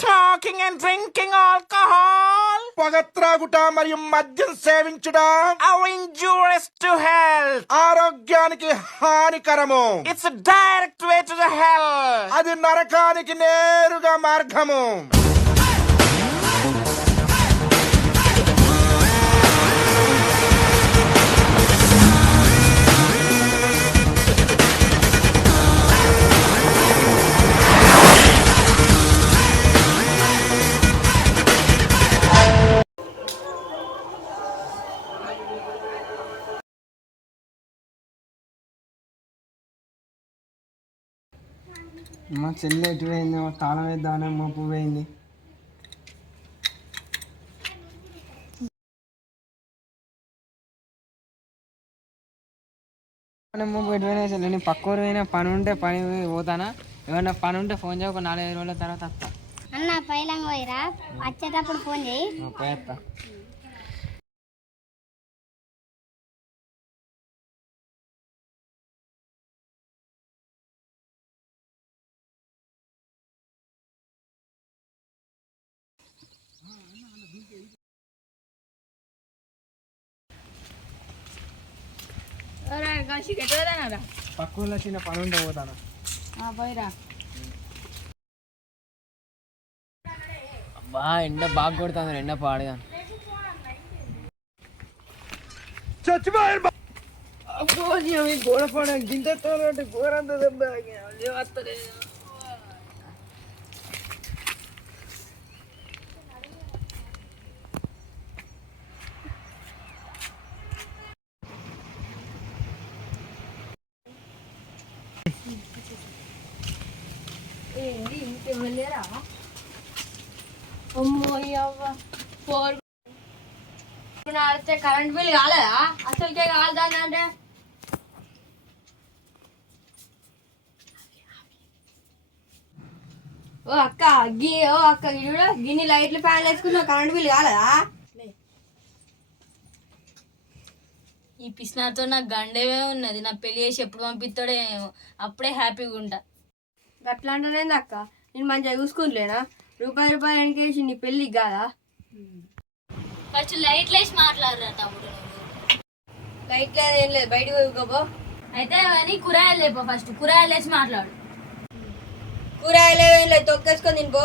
Smoking and drinking alcohol పొగ త్రాగుట మరియు మద్యం సేవించడం టు హెల్త్ ఆరోగ్యానికి హానికరము. It's direct way to health అది నరకానికి నేరుగా మార్గము. మా చెల్లి ఎటు పోయింది మా తాళం వేద్దామని మా పువ్వు పోయింది అమ్మ ఎటు పోయినా చెల్లి నేను పక్క ఊరు పోయినా పని ఉంటే పని పోతానా? ఏమన్నా పని ఉంటే ఫోన్ చేయ ఒక నాలుగైదు రోజుల తర్వాత వస్తా. అన్న పైలంగా పోయిరా? వచ్చేటప్పుడు ఫోన్ చేయి. పోయేస్తా పక్క ఊళ్ళో చిన్న పని ఉంటే పోతాను పోయిరా. అబ్బా ఎండ బాగా కొడుతుంది ఎండ పాడుగా. గోడ పడ గింత గోరంత దెబ్బ ఏంటి ఇంకెవరు లేరా అమ్మో అవ్వ ఫోర్ ఆడితే కరెంట్ బిల్ కాలేదా అసలుకే కాలేదంటే ఓ అక్క గి ఓ అక్క చూడ గిన్ని లైట్లు ఫ్యాన్లు వేసుకున్నావు కరెంట్ బిల్ కాలేదా? ఈ పిసినాతో నాకు గండేవే ఉన్నది. నా పెళ్ళి చేసి ఎప్పుడు పంపిస్తాడో. అప్పుడే హ్యాపీగా ఉంటా. అట్లా అంటేనేంది అక్క? నేను మంచిగా చూసుకుంటలేనా? రూపాయి రూపాయి వెనకేసి నీ పెళ్ళికి కాదా? ఫస్ట్ లైట్లు వేసి మాట్లాడరా తమ్ముడు లైట్ లేదు ఏం లేదు. బయటకు పోయిపోబో అయితే అవన్నీ కూరగాయలు లేపో ఫస్ట్. కూరగాయలు వేసి మాట్లాడు. కూరగాయలు ఏం లేదు. తొక్కేసుకొని తినిపో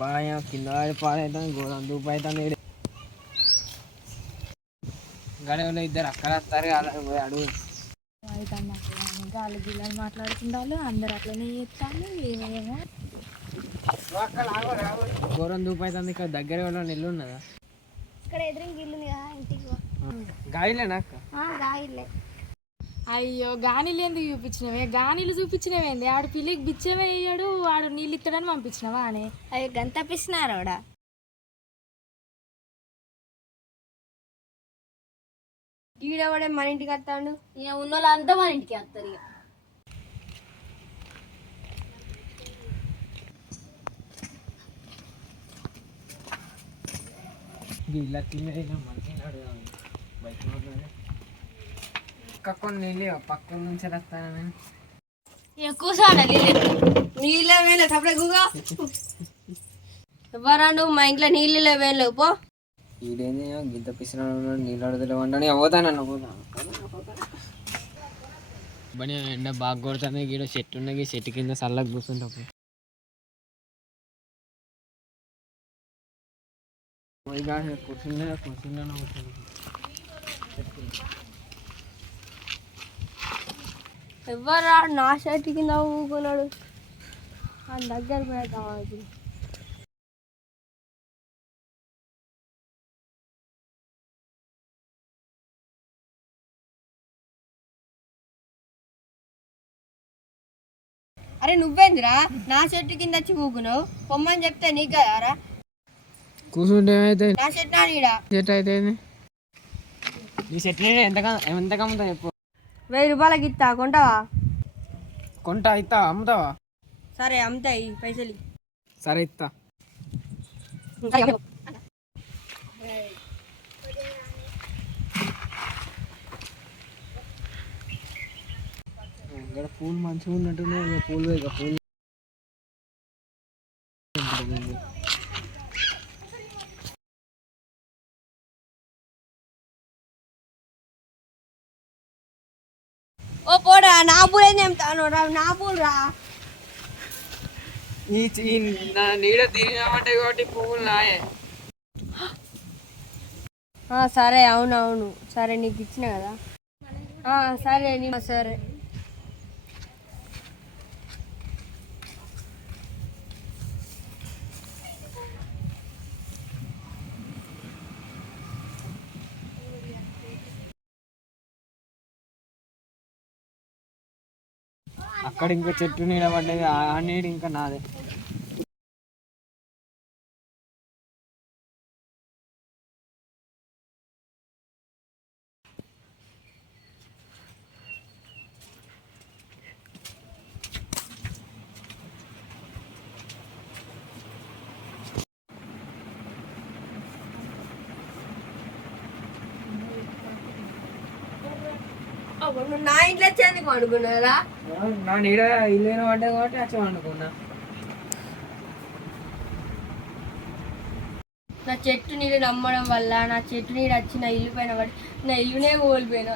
బాగా కింద పడి పాడైతుంది గోరం దూపు అవుతుంది గడవలో ఇద్దరు అక్కడ వస్తారు పోయి అడుగు. గాలి గిల్లలు మాట్లాడుకుంటారు అందరు అట్లనే చేస్తాను ఏమేమో గోరం దూపు అవుతుంది ఇక్కడ దగ్గర వాళ్ళ ఇల్లు ఉన్నదా? ఇక్కడ ఎదురుగా ఇల్లు. గాయలేనా అక్క? ఆ, గా ఇల్లే అయ్యో గానీలు ఎందుకు చూపించినవే? గానీలు చూపించినవేంది ఆడు పిల్లికి బిచ్చమే వేయడు ఆడు నీళ్ళు ఇస్తాడని పంపించినవా అని? అవి గంత పిస్తున్నారు ఆడ. ఈడవడే మన ఇంటికి వస్తాడు? ఇక ఉన్న వాళ్ళంతా మన ఇంటికి వస్తారు ఇక. ఇలా మంచిగా అడుగుదాం బయట పక్క కొన్ని నీళ్ళు పక్క నుంచి వస్తానని ఇక కూర్చోండి నీళ్ళు నీళ్ళే వేయలేదు సపరేట్ గుగా ఎవరాండు మా ఇంట్లో నీళ్ళు వేయలేవు పో ఈడేంది గింత పిసిన నీళ్ళు అడుగుతలేవు అంటే పోతానన్న పోతాను బని ఎండ బాగా కొడుతుంది గీడ చెట్టు ఉన్నది చెట్టు కింద చల్లగా కూర్చుంటప్పుడు కూర్చుండే కూర్చుండే ఎవరా నా షర్ట్ కింద ఊకున్నాడు ఆ దగ్గర పెడతాం అరే నువ్వేందిరా? నా చెట్టు కింద వచ్చి కూకున్నావు పొమ్మని చెప్తే నీకు కదారా? కూర్చుంటే ఏమైతే నా చెట్టు నీడా చెట్టు అయితే నీ చెట్టు ఎంత ఎంత కమ్ముతావు చెప్పు. వెయ్యి రూపాయలకి ఇస్తా కొంటావా? కొంట అవుతా అమ్ముతావా? సరే అమ్ముతాయి పైసలు. సరే ఇస్తా ఇక్కడ పూలు మంచిగా ఉన్నట్టున్నాయి పూలు ఇక పూలు. ఓ పోడా నా పూలే తెంపుతాను రా నా పూలు రా. ఈ నా నీడ కాబట్టి పువ్వులు నాయే. సరే అవును అవును సరే నీకు ఇచ్చిన కదా. సరే నీ సరే. అక్కడ ఇంకా చెట్టు నీడ పడ్డది ఆ ఆ నీడ ఇంకా నాదే. నా ఇంట్లో వచ్చేందుకు నా నీడ ఇల్లు కాబట్టి వండుకున్నా. నా చెట్టు నీళ్ళు నమ్మడం వల్ల నా చెట్టు నీళ్ళు వచ్చి నా ఇల్లు పైన పడి నా ఇల్లునే కోల్పోయినా.